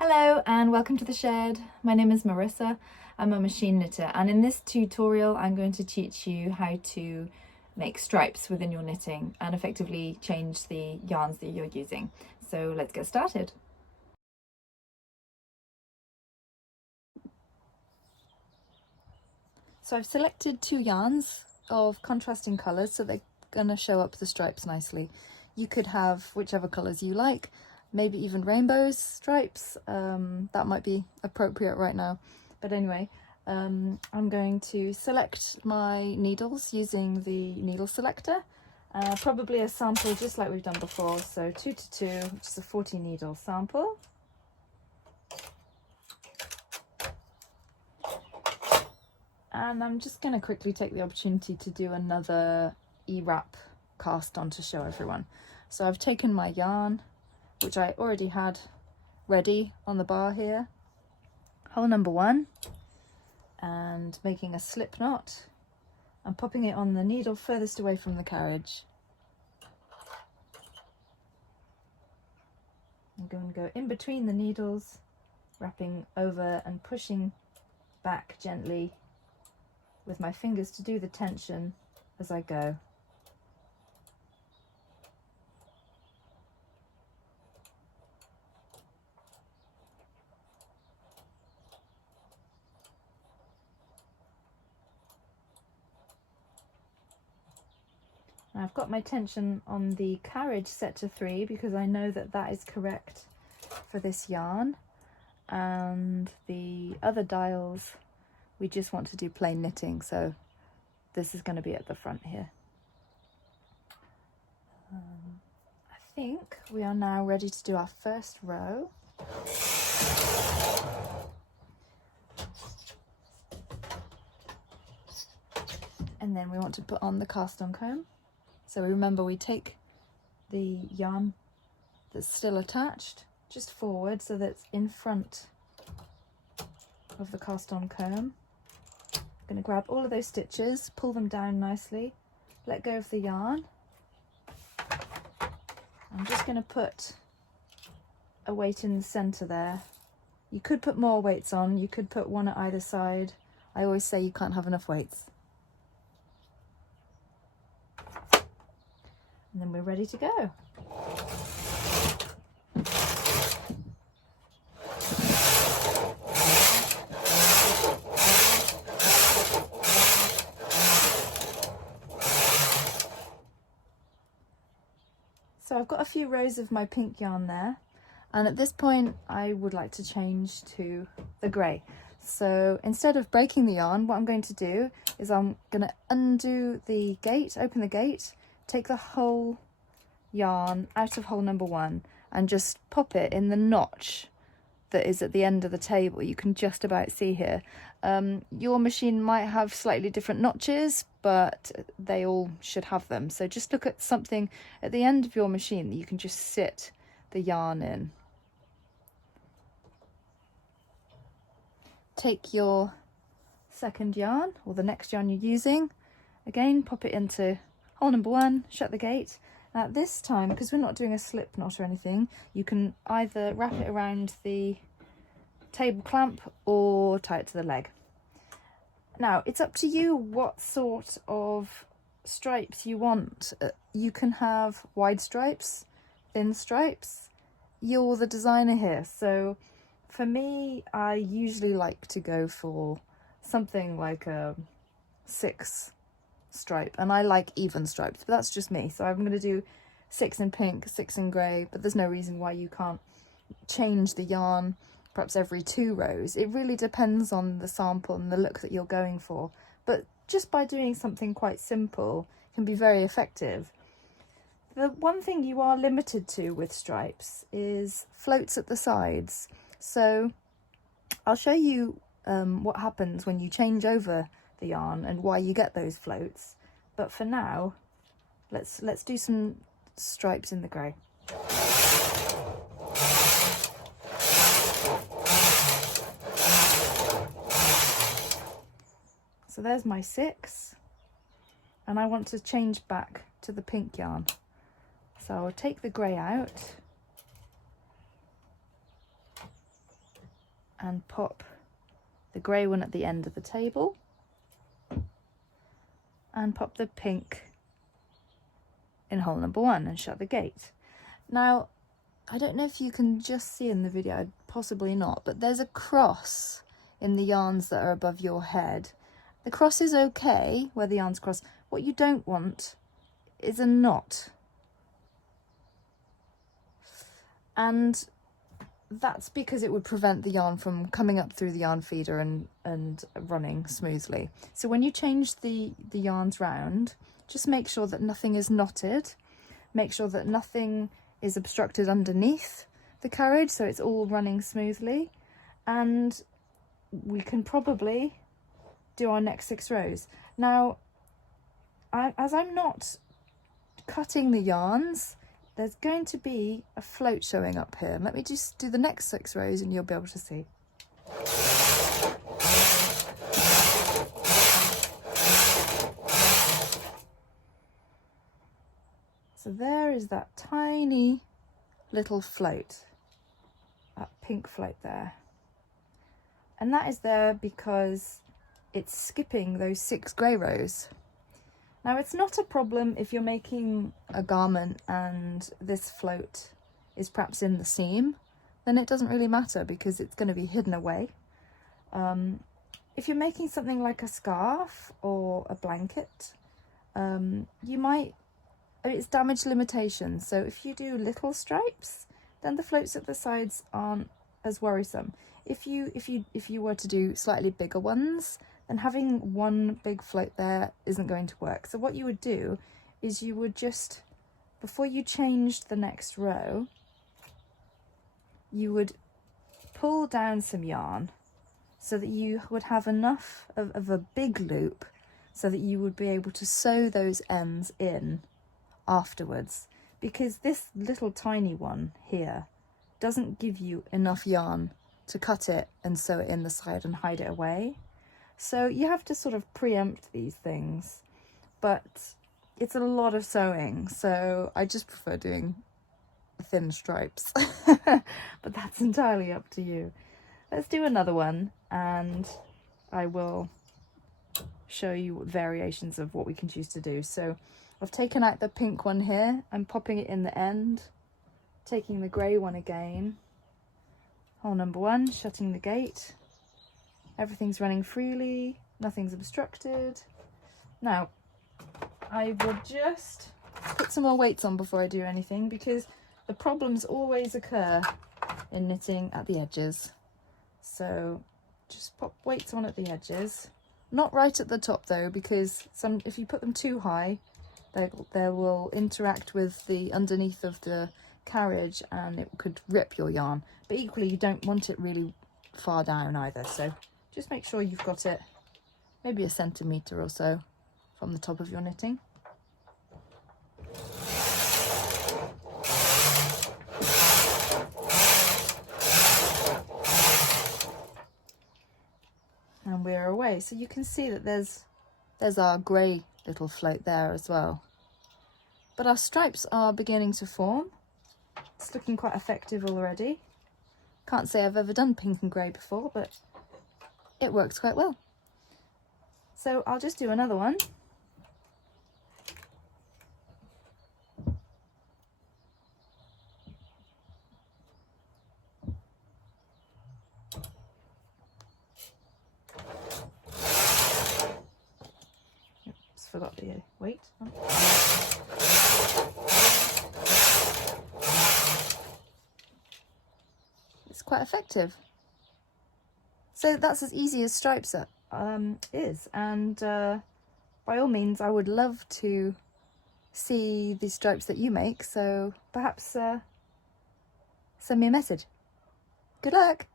Hello and welcome to the shed. My name is Marissa. I'm a machine knitter, and in this tutorial I'm going to teach you how to make stripes within your knitting and effectively change the yarns that you're using. So let's get started. So I've selected two yarns of contrasting colours so they're going to show up the stripes nicely. You could have whichever colours you like, maybe even rainbows stripes, that might be appropriate right now. But anyway, I'm going to select my needles using the needle selector, probably a sample just like we've done before, so 2 to 2, which is a 40 needle sample. And I'm just going to quickly take the opportunity to do another E-wrap cast on to show everyone. So I've taken my yarn, which I already had ready on the bar here, hole number 1, and making a slip knot and popping it on the needle furthest away from the carriage. I'm going to go in between the needles, wrapping over and pushing back gently with my fingers to do the tension as I go. Now I've got my tension on the carriage set to 3 because I know that that is correct for this yarn, and the other dials we just want to do plain knitting, so this is going to be at the front here. I think we are now ready to do our first row. And then we want to put on the cast on comb. So remember, we take the yarn that's still attached just forward so that's in front of the cast on comb. I'm going to grab all of those stitches, pull them down nicely, let go of the yarn. I'm just going to put a weight in the centre there. You could put more weights on, you could put one at either side. I always say you can't have enough weights. And then we're ready to go. So I've got a few rows of my pink yarn there, and at this point I would like to change to the grey. So instead of breaking the yarn, what I'm going to do is I'm going to undo the gate, open the gate, take the whole yarn out of hole number 1 and just pop it in the notch that is at the end of the table. You can just about see here. Your machine might have slightly different notches, but they all should have them. So just look at something at the end of your machine that you can just sit the yarn in. Take your second yarn, or the next yarn you're using, again pop it into hole number 1, shut the gate. Now this time, because we're not doing a slip knot or anything, you can either wrap it around the table clamp or tie it to the leg. Now it's up to you what sort of stripes you want. You can have wide stripes, thin stripes. You're the designer here, so for me I usually like to go for something like a 6 stripe, and I like even stripes, but that's just me. So I'm going to do 6 in pink, 6 in grey, but there's no reason why you can't change the yarn perhaps every 2 rows. It really depends on the sample and the look that you're going for, but just by doing something quite simple can be very effective. The one thing you are limited to with stripes is floats at the sides, so I'll show you what happens when you change over the yarn and why you get those floats, but for now let's do some stripes in the grey. So there's my 6, and I want to change back to the pink yarn, so I'll take the grey out and pop the grey one at the end of the table and pop the pink in hole number 1 and shut the gate. Now, I don't know if you can just see in the video, possibly not, but there's a cross in the yarns that are above your head. The cross is okay where the yarns cross. What you don't want is a knot. And that's because it would prevent the yarn from coming up through the yarn feeder and running smoothly. So when you change the yarns round, just make sure that nothing is knotted. Make sure that nothing is obstructed underneath the carriage, so it's all running smoothly. And we can probably do our next 6 rows. Now, as I'm not cutting the yarns, there's going to be a float showing up here. Let me just do the next 6 rows and you'll be able to see. So there is that tiny little float, that pink float there. And that is there because it's skipping those 6 grey rows. Now, it's not a problem if you're making a garment and this float is perhaps in the seam, then it doesn't really matter because it's going to be hidden away. If you're making something like a scarf or a blanket, you might, it's damage limitation. So if you do little stripes, then the floats at the sides aren't as worrisome. If you were to do slightly bigger ones, then having one big float there isn't going to work. So what you would do is you would just, before you changed the next row, you would pull down some yarn so that you would have enough of a big loop so that you would be able to sew those ends in afterwards, because this little tiny one here doesn't give you enough yarn to cut it and sew it in the side and hide it away. So you have to sort of preempt these things, but it's a lot of sewing, so I just prefer doing thin stripes. But that's entirely up to you. Let's do another one and I will show you variations of what we can choose to do. So I've taken out the pink one here, I'm popping it in the end, taking the grey one again, hole number 1, shutting the gate. Everything's running freely, nothing's obstructed. Now, I will just put some more weights on before I do anything, because the problems always occur in knitting at the edges. So just pop weights on at the edges. Not right at the top though, because if you put them too high, they will interact with the underneath of the carriage and it could rip your yarn. But equally, you don't want it really far down either. So just make sure you've got it maybe a centimetre or so from the top of your knitting. And we're away. So you can see that there's our grey little float there as well. But our stripes are beginning to form. It's looking quite effective already. Can't say I've ever done pink and grey before, but it works quite well. So I'll just do another one. Oops, forgot the weight. It's quite effective. So that's as easy as stripes is, and by all means I would love to see the stripes that you make, so perhaps send me a message. Good luck!